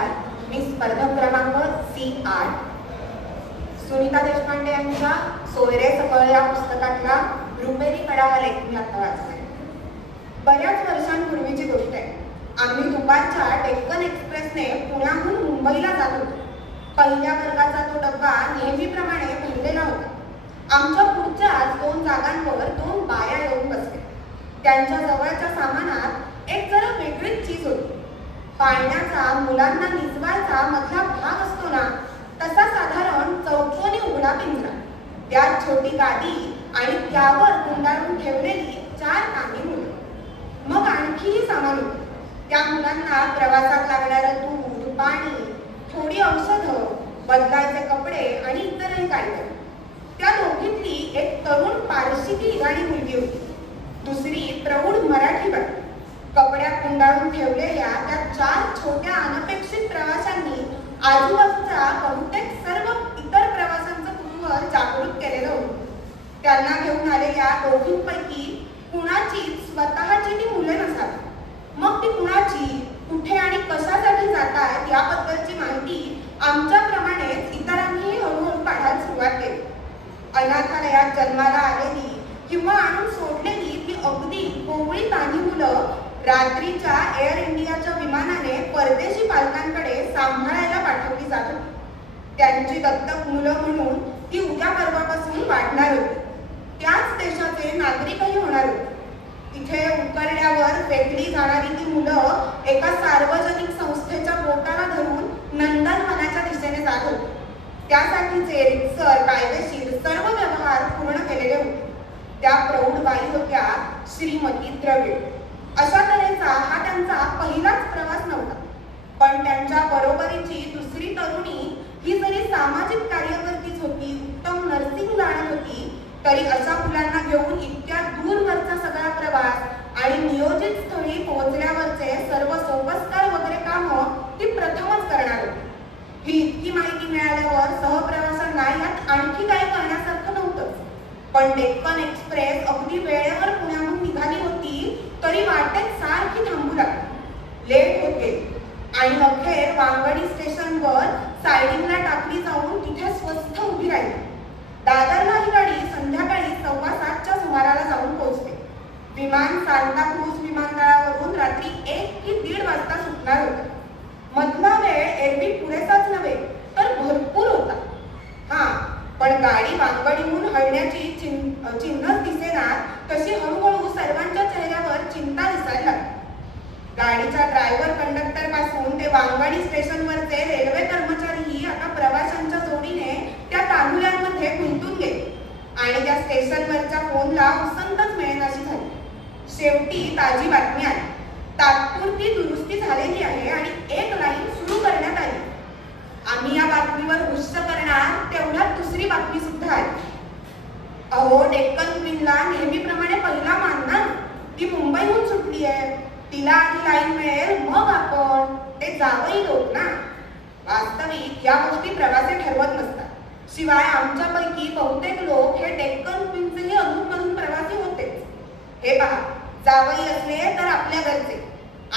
नमस्कार. मी स्पर्धक क्रमांक C8 सुनीता देशपांडे यांच्या सोयरे सकळ या पुस्तकातला रुपेरी कडा हा लेख मी आता वाचलाय. बऱ्याच वर्षांपूर्वीची गोष्ट आहे. आम्ही दुपारच्या डेक्कन एक्सप्रेसने पुण्याहून मुंबईला जात होतो. पहिल्या वर्गाचा तो डब्बा नेहमीप्रमाणे भरलेला होता. आमच्या पुढच्याच 2 जागांवर 2 बाया येऊन बसल्या. त्यांच्या जवळच्या सामानात एक जरा वेगळीच चीज होती. पाळण्याचा मुलांना निजवायचा मधला भाग असतो ना, तसा साधारण चौकोनी उघडा पिंजरा, त्यात छोटी गादी आणि त्यावर गुंडाळून ठेवलेली 4 कानी मुलं. मग आणखीही सामान होतं. त्या मुलांना प्रवासात लागणारं दूध, पाणी, थोडी औषधं, बदलायचे कपडे आणि इतरही काहीतरी. त्या दोघीतली एक तरुण पारशी निघाली मुलगी होती. दुसरी प्रौढ मराठी बाई. कपड्यात गुंडाळून ठेवलेल्या त्या 4 छोट्या अनपेक्षित प्रवाशांनी आजूबाजूच्या बहुतेक सर्व इतर प्रवाशांचं कुतूहल जागृत केलेलं होतं. त्यांना घेऊन आलेल्या दोघींपैकी कुणाची स्वतःची ती मुले नसावी. मग ती कुणाची, कुठे आणि कशासाठी जात आहेत याबद्दलची माहिती आमच्याप्रमाणेच इतरांनीही हळूहळू काढायला सुरुवात केली. अनाथालयात जन्माला आलेली किंवा आणून सोडलेली ती अगदी कोवळी तान्ही मुलं रात्रीच्या एअर इंडियाच्या विमानाने परदेशी पालकांकडे सांभाळायला पाठवली जात होती. त्यांची दत्तक मुलं म्हणून ती उद्या परवापासून वाढणार होती. त्याच देशाचे नागरिकही होणार होते. तिथे उतरल्यावर फेकली जाणारी ती मुलं एका सार्वजनिक संस्थेच्या बोटाला धरून नंदनवनाच्या दिशेने जात होती. त्यासाठीचे रितसर कायदेशीर सर्व व्यवहार पूर्ण केलेले होते. त्या प्रौढ बाई होत्या श्रीमती द्रविड. अशा तऱ्हेचा हा त्यांचा पहिलाच प्रवास नव्हता. पण त्यांच्या बरोबरीची दुसरी तरुणी ही जरी सामाजिक कार्यकर्तीच होती, उत्तम नर्सिंग जाणत होती, तरी अशा मुलांना घेऊन इतक्या दूरवरचा सगळा प्रवास आणि नियोजित स्थळी पोहोचल्यावरचे सर्व सोपस्कार वगैरे कामं ती प्रथमच करणार होती. ही इतकी माहिती मिळाल्यावर सहप्रवासांना यात आणखी काही करण्यासारखं नव्हतं. पण डेक्कन एक्सप्रेस अगदी वेळेवर पुण्याहून निघाली होती, तरी वाटेत सारखी थांबू लागली. लेट होते आणि अखेर वांगडी स्टेशनवर सायडिंगला टाकली जाऊन तिथे स्वस्थ उभी राहिली. दादरला ही गाडी संध्याकाळी 7:15च्या सुमाराला जाऊन पोहोचते. विमान सांताक्रूझ विमानतळावरून रात्री 1 कि 1:30 वाजता सुटणार होतं. मधला वेळ एरवी पुरेसाच नव्हे तर भरपूर होता. पण गाडी वांगडीहून हलण्याची चिन्हच दिसेना, तशी हळूहळू सर्वांच्या चेहऱ्यावर चिंता दिसायला लागली. गाडीच्या ड्रायव्हर कंडक्टर पासून ते वांगडी स्टेशनवरचे रेल्वे कर्मचारीही आता प्रवाशांच्या जोडीने त्या तांदुळ्यांमध्ये गुंतून गेले आणि त्या स्टेशनवरच्या फोनला उसंतच मिळेनाशी झाली. शेवटी ताजी बातमी आली. तात्पुरती दुरुस्ती झालेली आहे आणि एक लाईन सुरू करण्यात आली. आम्ही या बातमीवर गुस्सा करणार तेवढ्यात दुसरी बातमी सुद्धा आली. अहो, डेक्कन क्वीनला नेहमीप्रमाणे पहिला मानणार. ती मुंबईहून सुटली आहे. तिला आधी लाईन मिळेल, मग आपण. ते जावई लोक ना. वास्तविक या गोष्टी प्रवासी ठरवत नसतात. शिवाय आमच्यापैकी बहुतेक लोक हे डेक्कन क्वीनचेही अधूनमधून प्रवासी होते. हे पहा, जावई असले तर आपल्या घरचे.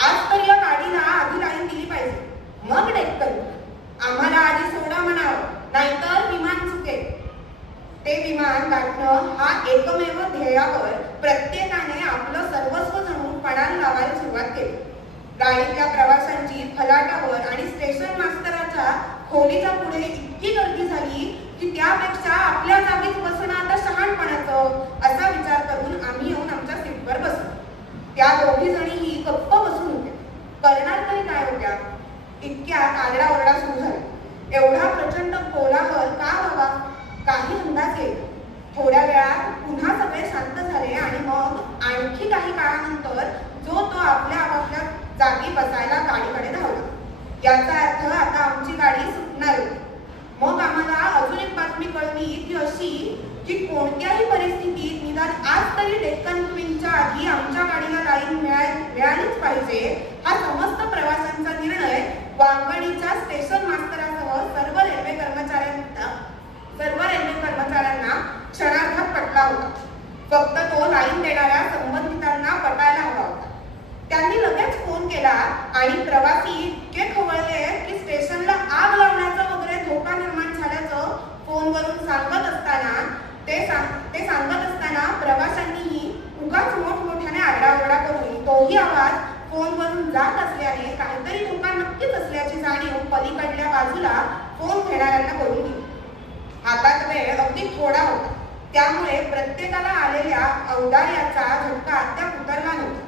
आज तर या गाडीला आधी लाईन दिली पाहिजे, मग डेक्कन. आम्हाला आधी सोडा म्हणावं, नाहीतर विमान चुकेल. ते विमान गाठणं हा एकमेव ध्येयावर प्रत्येकाने आपलं सर्वस्व जणून पणाला लावायला सुरुवात केली. गाडीतल्या प्रवाशांची फलाटावर आणि स्टेशन मास्तराच्या खोलीच्या पुढे इतकी गर्दी झाली की त्यापेक्षा आपल्या जागीच बसणं आता शहाणपणाचं असा विचार करून आम्ही येऊन आमच्या सीटवर बसलो. त्या दोघी जणीही गप्प बसून होत्या. करणार तरी काय होत्या. इतक्यात आरडाओरडा सुरू झाला. एवढा प्रचंड कोलाहल का व्हावा, काही अंदाज येईल. थोड्या वेळात पुन्हा सगळे शांत झाले आणि मग आणखी काही काळानंतर जो तो आपल्या आपापल्या जागी बसायला गाडीकडे धावला. याचा अर्थ आता आमची गाडी सुटणार होती. मग आम्हाला अजून एक बातमी कळली, ती अशी की कोणत्याही परिस्थितीत निदान आज तरी डेक्कन क्वीनच्या आधी आमच्या गाडीला लाईन मिळालीच पाहिजे हा समस्त प्रवाशांचा निर्णय वांगडीच्या स्टेशन मास्तरासह सर्व रेल्वे कर्मचाऱ्यांना क्षणार्धात पटला होता. फक्त तो लाईन देणाऱ्या संबंधितांना पटायला हवा होता. त्यांनी लगेच फोन केला आणि प्रवासी इतके खवळले की बाजूला फोन घेणाऱ्यांना करून दिली. हातात वेळ अगदी थोडा होता, त्यामुळे प्रत्येकाला आलेल्या औदार्याचा झटका अद्याप उतरला नव्हता.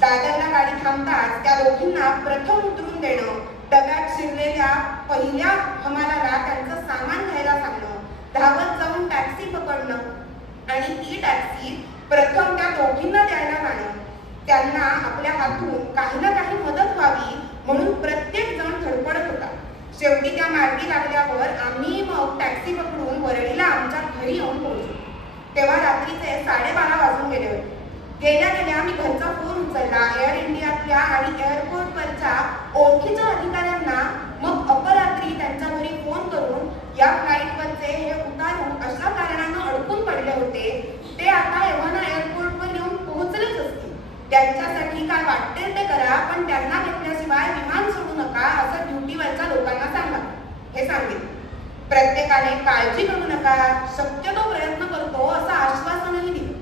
दादरला गाडी थांबताच त्या दोघींना प्रथम उतरून देणं, डब्यात शिरलेल्या पहिल्या हमालाला त्यांचं सामान घ्यायला सांगणं, धावत जाऊन टॅक्सी पकडणं आणि ती टॅक्सी प्रथम त्या दोघींना द्यायला जाणं, त्यांना आपल्या हातून काही ना काही मदत व्हावी म्हणून प्रत्येक जण धडपडत होता. शेवटी त्या मार्गी लागल्यावर आम्ही मग टॅक्सी पकडून वरळीला आमच्या घरी येऊन पोहोचलो. तेव्हा रात्रीचे 12:30 वाजून गेले होते. गेल्या गेल्या मी घरचा फोन उचलला. एअर इंडियातल्या आणि एअरपोर्टवरच्या ओळखीच्या अधिकाऱ्यांना, मग अपरात्री त्यांच्या घरी फोन करून या फ्लाईटवरचे हे उतारू अशा कारणानं अडकून पडले होते, ते आता एव्हाना एअरपोर्टवर येऊन पोहोचलेच असतील. त्यांच्यासाठी काय वाटते ते करा, पण त्यांना भेटल्याशिवाय विमान सोडू नका असं ड्युटीवरच्या लोकांना सांगा, हे सांगितलं. प्रत्येकाने काळजी करू नका, शक्यतो प्रयत्न करतो असं आश्वासनही दिलं.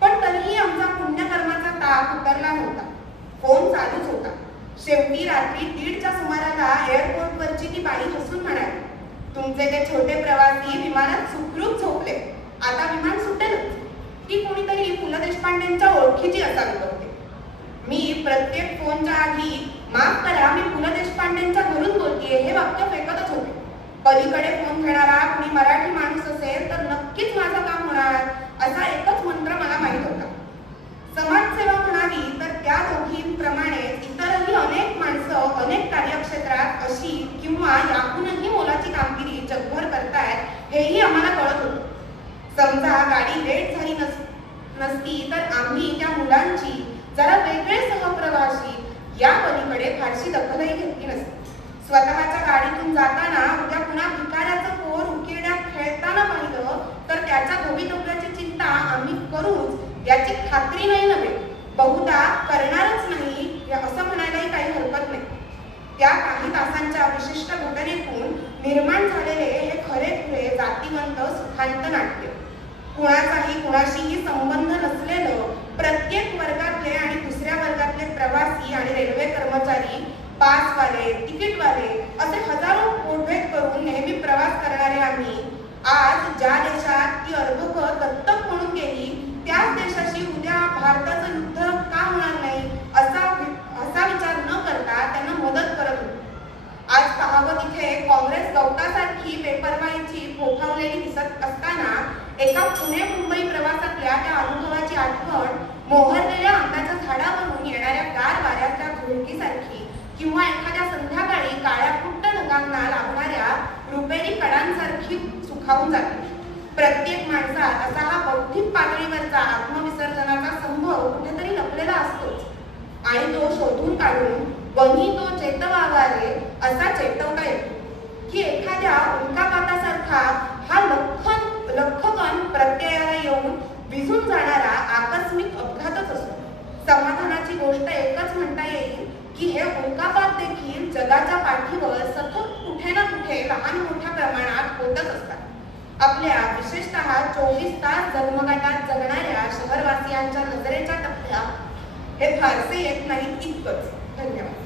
पण तरीही आमचा पुण्यकर्माचा ताप उतरला नव्हता. फोन चालूच होता. शेवटी रात्री 1:30च्या सुमाराला एअरपोर्टवरची ती बाई हसून म्हणाली, तुमचे ते छोटे प्रवासी विमानात सुखरूप झोपले, आता विमान सुटेलच. ती कोणीतरी पु ल देशपांडेंच्या ओळखीची असावी बहुतेक. मी प्रत्येक फोनच्या आधी माफ करा, मी पु ल देशपांडेंच्या घरून बोलतेय हे वाक्य फेकतच होते. पलीकडे फोन घेणारा कुणी मराठी माणूस असेल तर नक्कीच माझं काम होणार असा एकच मंत्र मला माहीत होता. समाजसेवा म्हणावी तर त्या दोघींप्रमाणे इतरही अनेक माणसं अनेक कार्यक्षेत्रात अशी किंवा याहूनही मोलाची कामगिरी जगभर करतायत हेही आम्हाला कळत होतं. समजा गाडी लेट झाली नसती तर आम्ही त्या मुलांची, जरा वेगळे सहप्रवासी या पलीकडे फारशी दखलही घेतली नसती. स्वतःच्या गाडीतून जाताना उद्या पुन्हा भिकाऱ्याचं पोर उकिरड्यात खेळताना पाहिलं तर त्याच्या भवितव्याची चिंता आम्ही करूच याची खात्री नाही नव्हे, बहुधा करणारच नाही असं म्हणायलाही काही हरकत नाही. त्या काही तासांच्या विशिष्ट घटनेतून निर्माण झालेले हे खरे जातीवंत सुखांत नाट्य, कुणाचाही कुणाशीही संबंध नसलेलं, प्रत्येक वर्गातले आणि दुसऱ्या वर्गातले प्रवासी आणि रेल्वे कर्मचारी, पासवाले, तिकीटवाले असे हजारो पोटभेद करून नेहमी प्रवास करणारे आम्ही आज ज्या देशात ती अर्भक दत्तक म्हणून गेली त्याच देशाशी उद्या भारताचं युद्ध का होणार नाही असा विचार न करता त्यांना मदत करत होतो. आज पाहावं तिथे काँग्रेस गवतासारखी बेपरवाईची पोखावलेली दिसत असताना एका पुणे मुंबई प्रवासातल्या त्या अनुभवाची आठवण मोहरलेल्या आंब्याच्या झाडावरून येणाऱ्या गार वाऱ्याच्या झुळकीसारखी किंवा एखाद्या संध्याकाळी काळ्या कुट्ट ढगांना लागणाऱ्या रुपेरी कडांसारखी सुखावून जाते. प्रत्येक माणसात असा हा बौद्धिक पातळीवरचा आत्मविसर्जनाचा संभव कुठेतरी लपलेला असतोच आणि तो शोधून काढून वनी तो चेतवावारे असा चेतवता येतो की एखाद्या उल्कापातासारखा हा लख्खकण प्रत्ययाला येऊन विझून जाणारा आकस्मिक अपघातच असतो. समाधानाची गोष्ट एकच म्हणता येईल की हे उल्कापात देखील जगाच्या पाठीवर सतत कुठे ना कुठे लहान मोठ्या प्रमाणात होतच असतात. आपल्या विशेषतः 24 तास जगमगाटात जगणाऱ्या शहरवासियांच्या नजरेच्या टप्प्यात हे फारसे येत नाही इतकंच. धन्यवाद.